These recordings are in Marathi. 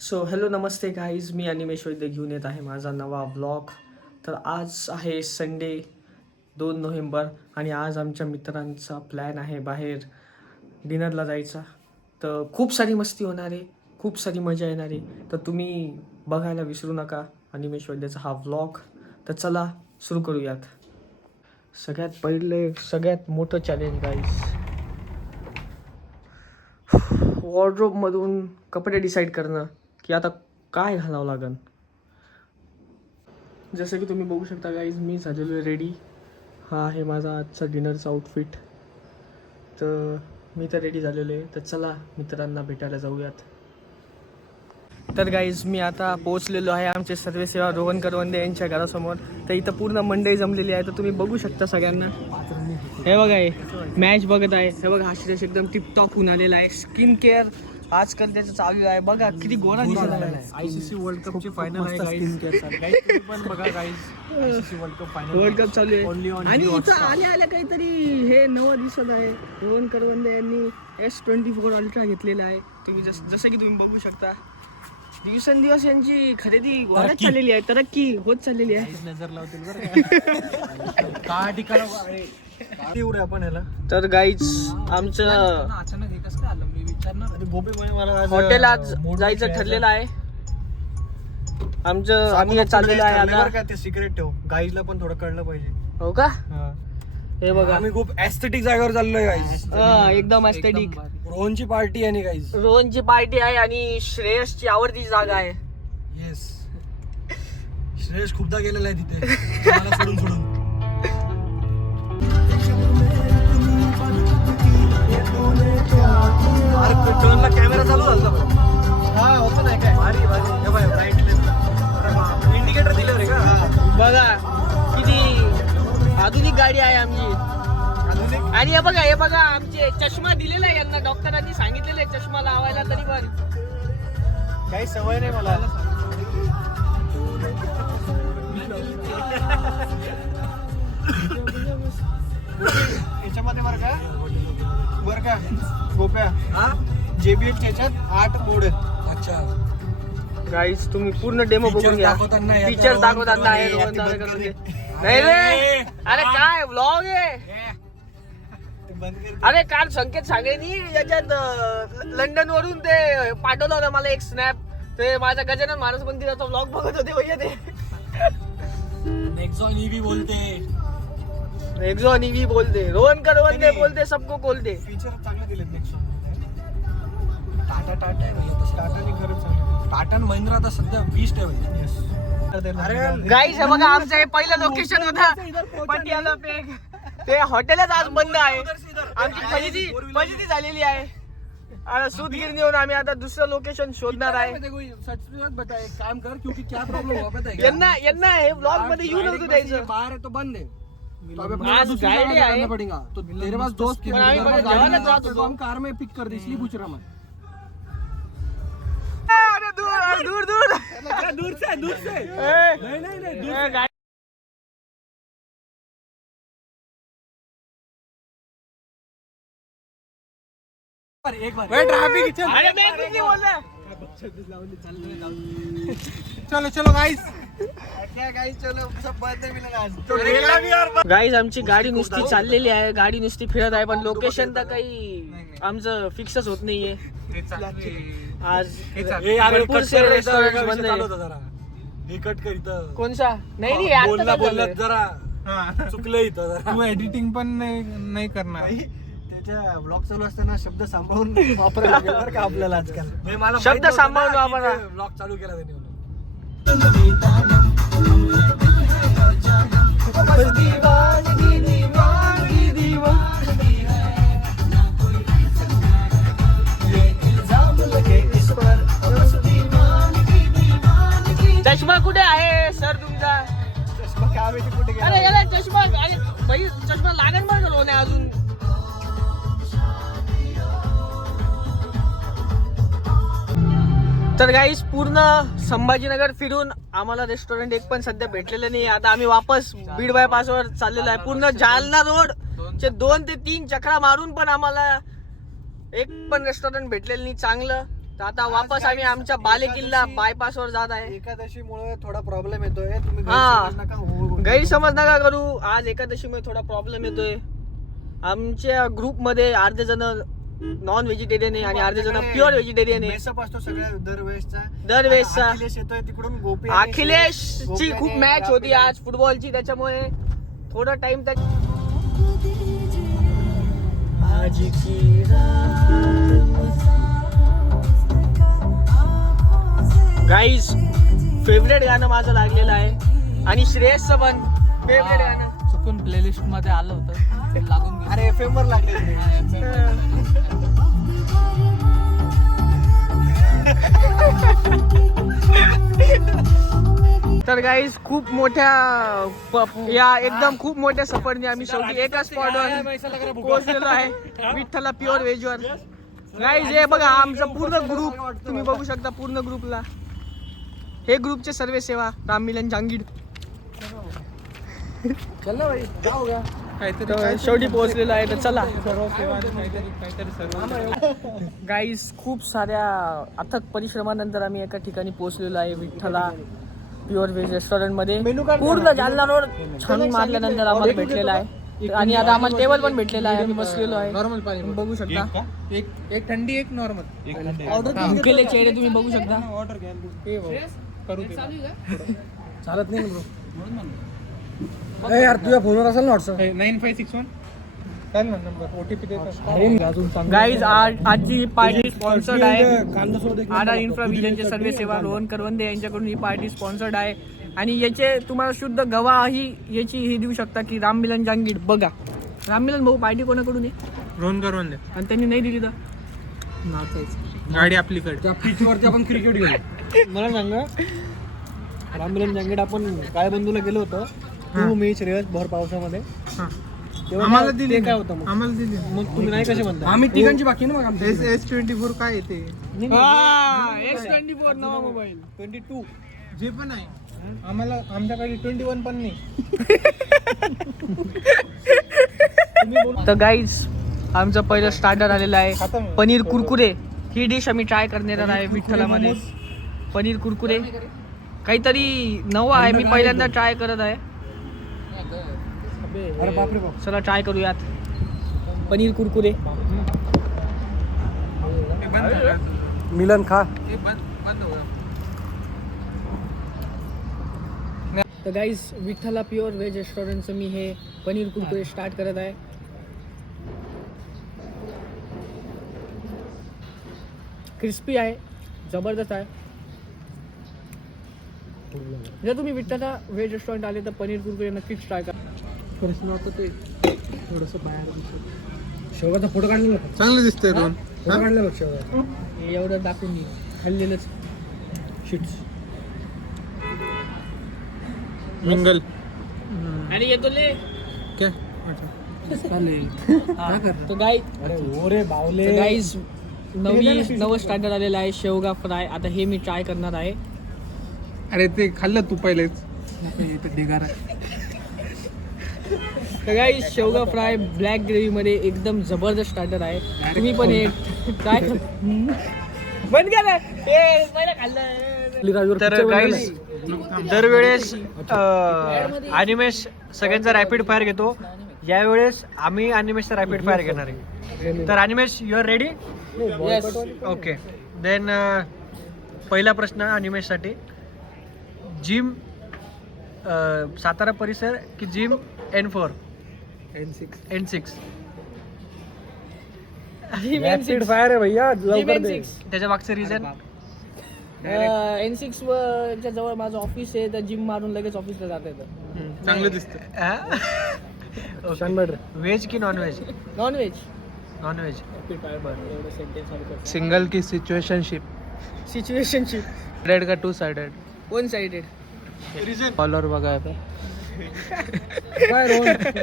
सो हॅलो नमस्ते गाईज, मी अनिमेश वैद्य घेऊन येत आहे माझा नवा व्लॉग. तर आज आहे संडे 2 नोव्हेंबर आणि आज आमच्या मित्रांचा प्लॅन आहे बाहेर डिनरला जायचा. तर खूप सारी मस्ती होणार आहे, खूप सारी मजा येणार आहे. तर तुम्ही बघायला विसरू नका अनिमेश वैद्याचा हा व्लॉग. तर चला सुरू करूयात. सगळ्यात पहिले सगळ्यात मोठं चॅलेंज गाईज, वॉर्डरोबमधून कपडे डिसाईड करणं की आता काय घालावं लागेल. जसं की तुम्ही बघू शकता गाईज, मी झालेलो आहे रेडी. हा आहे माझा आजचा डिनरचा आउटफिट. तर मी तर रेडी झालेलो आहे. तर चला मित्रांना भेटायला जाऊयात. तर गाईज मी आता पोहोचलेलो आहे आमचे सर्वेसेवा रोहन करवंदे यांच्या घरासमोर. तर इथं पूर्ण मंडई जमलेली आहे. तर तुम्ही बघू शकता सगळ्यांना. हे बघा, हे मॅच बघत आहे. हे बघा, हा श्रेयस एकदम टिपटॉप होऊन आलेला आहे. स्किन केअर आजकाल त्याचं चालू आहे. बघा किती गोरा दिसत आहे. आयसीसी वर्ल्ड कपची फायनल आहे गाईज. पण बघा guys, ICC world cup final, world cup चालू Only आहे on आणि Jio इथं Hotstar. आल्या काहीतरी हे नवं दिसत आहे. रोहन करवंदे यांनी S24 अल्ट्रा घेतलेला आहे. तुम्ही जसं की तुम्ही बघू शकता, दिवसेंदिवस यांची खरेदी वाढत चाललेली आहे, तरक्की होत चाललेली आहे. नजर लावतील बरं का ठिकाण एवढे आपण ह्याला. तर गाईज आमचं अचानक हे कसं आलं मी विचारणार. गोपी म्हणे मला हॉटेल आज जायचं ठरलेलं आहे. आम्ही चाललेलं आहे आता. का ते सिक्रेट ठेव, गाईजला पण थोडं कळलं पाहिजे. हो का? हे बघा, आम्ही खूप एस्थेटिक जागेवर चाललोय गाईज. एकदम एस्थेटिक. रोहनची पार्टी आणि गाईज. रोहनची पार्टी आहे आणि श्रेयसची आवडती जागा आहे. येस, श्रेयस खूपदा गेलेला आहे तिथे मला सोडून. टर्नला कॅमेरा चालू झाला. हा होतं नाही काय, भारी भारी. हे बाय ब्राईटनेस इंडिकेटर दिल्यावर का. बघा किती आधुनिक गाडी आहे आमची. आणि हे बघा आमचे चष्मा दिलेला आहे यांना. डॉक्टरांनी सांगितलेलं आहे चष्मा लावायला, तरी पण काही सवय नाही मला. याच्यामध्ये बरं का गोप्या, JBL च्याच्यात 8 मोड आहेत. अच्छा गाईस, तुम्ही पूर्ण डेमो बघून घ्या. फीचर दाखवताना आहे रोहन दादाकडे. नाही रे, अरे काय व्लॉग आहे. अरे काल संकेत सांगेनी याच्यात लंडन वरून ते पाठवलं होतं मला एक स्नॅप. ते माझ्या गजानन महाराज मंदिराचा व्लॉग बघत होते भैया. ते नेक्सॉन EV बोलते, एक्झॉन EV बोलते, रोहन करवंदे बोलते, सबको बोलते. फीचर चांगले दिलेत नेक्सॉन. टाटा आहे भैया, तसं टाटाने खरंच चांगलं. टाटा आणि महिंद्रा आता सध्या बेस्ट आहे भैया. अरे गाईस, हे बघा आमचं हे पहिलं लोकेशन होतं पटियाला पेग. ते हॉटेलच आज बंद आहे. आमची फजिती झालेली आहे. आता सूतगिरणीवरून आम्ही आता दुसरं लोकेशन शोधणार आहे. काम कर, क्योंकि क्या प्रॉब्लम हुआ पता है क्या? यांना हे ब्लॉग मध्ये येऊ नव्हतं द्यायचं. बाहर है तो बंद है. तो अभी आज दूसरी गाड़ी जगह है। जाना पड़ेगा. तो तेरे पास दोस्त की पर आगे तेरे पास जाना गाड़ी चाहते है, तो हम कार में पिक कर दे, इसलिए पूछ रहा मैं. अरे दूर दूर से ए, नहीं ए, गाडी- एक बार ट्रैफिक. अरे मैं कुछ नहीं बोल रहा. चलो गाइस, क्या गाइस, चलो सब बर्थडे मिलेगा आज. गाईज आमची गाडी नुसती चाललेली आहे. गाडी नुसती फिरत आहे, पण लोकेशन तर काही आमचं फिक्सच होत नाहीये. आज भरपूर से रेस्टॉरंट बंद आहे. हे कट कर इथं. कोणसा? नाही आता बोलत जरा चुकलं इथं जरा. तू एडिटिंग पण नाही करणार. त्याच्या ब्लॉग चालू असताना शब्द सांभाळून वापरायला लागेल बरं का आपल्याला आजकाल. शब्द सांभाळून वापरा. ब्लॉग चालू केला त्यांनी. चष्मा कुठे आहे सर तुमचा? चष्मा काय माहिती कुठे गेला. अरे याला चष्मा, अरे भाई चष्मा लागेल बरं का रोहन अजून. तर गाईस पूर्ण संभाजीनगर फिरून आम्हाला रेस्टॉरंट एक पण सध्या भेटलेलं नाही. आता आम्ही वापस बीड बायपासवर चाललेलो आहे. पूर्ण जालना रोड चे 2 ते 3 चक्रा मारून पण आम्हाला एक पण रेस्टॉरंट भेटलेलं नाही चांगलं. तर आता वापस आम्ही आमच्या बाले किल्ला बायपास वर जात आहे. एकादशीमुळे थोडा प्रॉब्लेम येतोय, तुम्ही हा. गैरसमज नका होऊ. गैरसमज नका करू. आज एकादशीमुळे थोडा प्रॉब्लेम येतोय. आमच्या ग्रुप मध्ये अर्धे जण नॉन व्हेजिटेरियन आहे आणि अर्धे जण प्युअर व्हेजिटेरियन आहे. मेसअप असतो सगळ्या दरवेळेसचा. दरवेळेसचा. अखिलेश येतोय तिकडून, गोपी आणि अखिलेशची गोपी खूप आणि मॅच होती आपले- आज फुटबॉलची, त्याच्यामुळे थोडा टाइम गाईज फेवरेट गाणं माझं लागलेलं आहे आणि श्रेयसचं पण फेवरेट गाणं. चुकून प्लेलिस्ट मध्ये आलं होतं लागून गेलं. अरे FM वर लागले. तर गाईज खूप मोठ्या या एकदम खूप मोठ्या सफरने आम्ही शेवटी एका स्पॉटवर पोहोचलेलो आहे विठ्ठला प्युअर व्हेज वर. गाईज हे बघा आमचा पूर्ण ग्रुप तुम्ही बघू शकता. पूर्ण ग्रुपला हे ग्रुपचे सर्व सेवा राम मिलन जांगीड. चल ना भाई, क्या हो गया? तर शेवटी पोहोचलेलो आहे. तर चला गाईज खूप साऱ्या अथक परिश्रमानंतर आम्ही एका ठिकाणी पोहोचलेलो आहे विठ्ठला प्युअर व्हेज रेस्टॉरंट मध्ये. पूर्ण जालना रोड छान मारल्यानंतर आम्हाला भेटलेला आहे आणि आता आम्हाला टेबल पण भेटलेला आहे. आम्ही बसलेलो आहे. नॉर्मल पाणी तुम्ही बघू शकता. एक थंडी एक नॉर्मल. भुकेले चेहरे तुम्ही बघू शकता. ऑर्डर घ्या करू दे. चालत नाही ब्रो. यार तुझ्या फोनवर असेल ना व्हॉट्सअप. 9561 काय ना नंबर OTP देतो. गाईज आजची ही पार्टी स्पॉन्सर्ड आहे. कांदा सोड. आडा इन्फ्रा विजनचे सर्व सेवा रोहन करवंदे यांच्याकडून ही पार्टी स्पॉन्सर्ड आहे आणि याचे तुम्हाला शुद्ध गवाही याची ही देऊ शकता की राम मिलन जांगीड. बघा राम मिलन भाऊ पार्टी कोणाकडून आहे रोहन करून दे. आणि त्यांनी नाही दिली तर नाचायचं. गाडी आपलीकडे. त्या पिच वरती आपण क्रिकेट गेलो. मला सांगा, राममिलन जांगेड आपण काय बंधूला गेलो होतो, तू मी श्रेयस भर पावसामध्ये. तेव्हा आम्हाला ते दिली काय होतं मग? आम्हाला दिली. मग तुम्ही नाही कसे म्हणता? आम्ही तिघांची बाकी ना मग आमची. S24 काय येते X24 नवा मोबाईल 22 जे पण आहे आम्हाला. आमच्याकडे 21 पण नाही. तर गाईज आमचं पहिलं स्टार्टर आलेलं आहे खतम. पनीर कुरकुरे. ही डिश आम्ही ट्राय करणार आहे विठ्ठलामध्ये. पनीर कुरकुरे काहीतरी नवं आहे. मी पहिल्यांदा ट्राय करत आहे. अरे बापरे बाप. चला ट्राय करूयात पनीर कुरकुरे. मिलन खा. तर गाईज विठ्ठला प्युअर व्हेज रेस्टॉरंटचं मी हे पनीर कुरकुरे स्टार्ट करत आहे. क्रिस्पी आहे, जबरदस्त आहे. जर तुम्ही विठ्ठला व्हेज रेस्टॉरंट आले तर पनीर कुरकुरे नक्कीच ट्राय करा. प्रश्न होतं ते थोडंसं बाहेर दिसत. शेवगाचा फोटो काढलेला का? चांगलं दिसतंय रोहन. फोटो काढलेला बघ शेवगा. हे एवढं दाखवून मी खाल्लेलंच. शिट्स. मिंगल आणि येतो ले क्या तर गाई अरे हो रे बावले. गाईज नवं स्टार्टर आलेलं आहे शेवगा फ्राय. आता हे मी ट्राय करणार आहे. अरे ते खाल्लं तू पहिलेच. ढिगारा. तर गाईज शेवगा फ्राय ब्लॅक ग्रेव्ही मध्ये एकदम जबरदस्त स्टार्टर आहे. तुम्ही पण हे ट्राय कर. बंद केलं हे पहिलं खाल्लं. तर गाईज दरवेळेस अनिमेश सगळ्यांचा रॅपिड फायर घेतो. यावेळेस आम्ही अनिमेशचा रॅपिड फायर घेणार आहे. तर Animesh you are ready? Okay then पहिला प्रश्न अनिमेशसाठी. जिम सातारा परिसर की gym N4 N6? Rapid fire आहे भैया, लवकर दे. त्याच्या मागचं रिझन N6 च्या जवळ माझं ऑफिस आहे. तर जिम मारून लगेच ऑफिसला जाता येतं. चांगलं दिसतंय. व्हेज की non veg? Non veg. Non veg. Single की सिच्युएशनशिप? सिच्युएशनशिप. रेड का 2 साइडेड? 1 साइडेड. फॉलोअर बघा आता.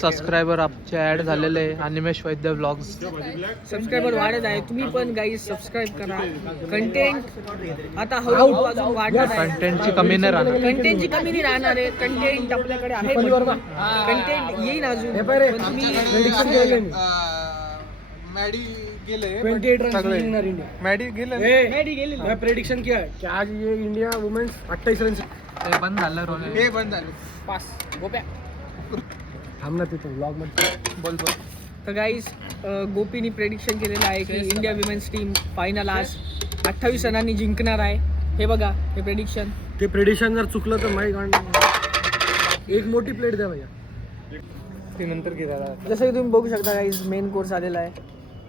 सबस्क्रायबर आमचे ऍड झालेले आहे. अनिमेश वैद्य व्लॉग्स. सबस्क्रायबर वाढत आहे. तुम्ही पण गाईज सबस्क्राईब करा. कंटेंट आता हळूहळू अजून वाढणार आहे. कंटेंटची कमी नाही राहणार. कंटेंटची कमी नाही राहणार आहे. कंटेंट आपल्याकडे आहे. कंटेंट येईल अजून. पण तुम्ही मॅडी गेले 28 रन सगळे. जिंकणार इंडिया. मॅडी गेले मैं प्रेडिक्शन किया है कि आज ये इंडिया वुमेन्स 28 रन हे बंद झालं पास गोप्या. थांबणार तिथं ब्लॉग मध्ये. बोल तर गाईज गोपीनी प्रेडिक्शन केलेलं आहे की इंडिया विमेन्स टीम फायनल आज 28 रनांनी जिंकणार आहे. हे बघा हे प्रेडिक्शन. ते प्रेडिक्शन जर चुकलं तर माही एक मोठी प्लेट द्या भैया. ते नंतर घे दादा. जसं की तुम्ही बघू शकता गाईज मेन कोर्स आलेला आहे.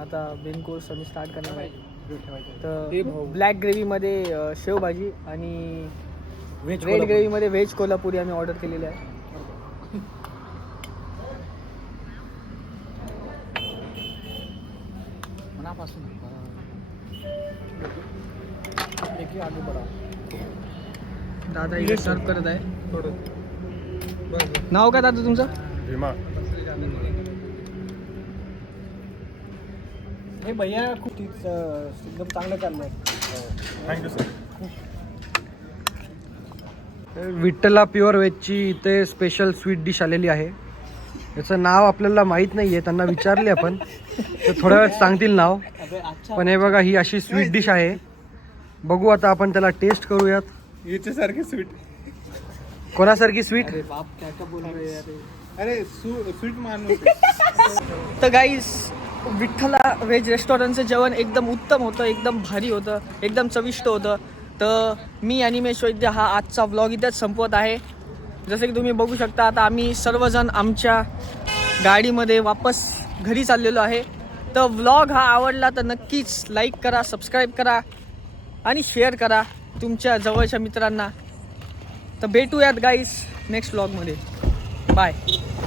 आता मेन कोर्स आम्ही स्टार्ट करणार आहे. तर ब्लॅक ग्रेव्हीमध्ये शेवभाजी आणि रेड ग्रेव्हीमध्ये व्हेज कोल्हापुरी आम्ही ऑर्डर केलेली आहे. दादा इथे सर्व करत आहे. नाव काय दादा तुमचं? हे भैया खूप एकदम चांगलं चाललंय. Thank you sir. विठ्ठला प्युअर व्हेजची इथे स्पेशल स्वीट डिश आलेली आहे. याचं नाव आपल्याला माहीत नाही आहे, त्यांना विचारले आपण तर थोड्या वेळात सांगतील नाव. पण हे बघा ही अशी स्वीट डिश आहे. बघू आता आपण त्याला टेस्ट करूयात. याच्यासारखे स्वीट. कोणासारखी स्वीट? अरे स्वीट माणूस. तर गाईज विठ्ठला व्हेज रेस्टॉरंटचं जेवण एकदम उत्तम होतं, एकदम भारी होतं, एकदम चविष्ट होतं. तर मी अनिमेश वैद्य हा आजचा व्लॉग इथेच संपवत आहे. जसं की तुम्ही बघू शकता आता आम्ही सर्वजण आमच्या गाडीमध्ये वापस घरी चाललेलो आहे. तर व्लॉग हा आवडला तर नक्कीच लाईक करा, सबस्क्राईब करा आणि शेअर करा तुमच्या जवळच्या मित्रांना. तर भेटूयात गाईज नेक्स्ट व्लॉगमध्ये. बाय.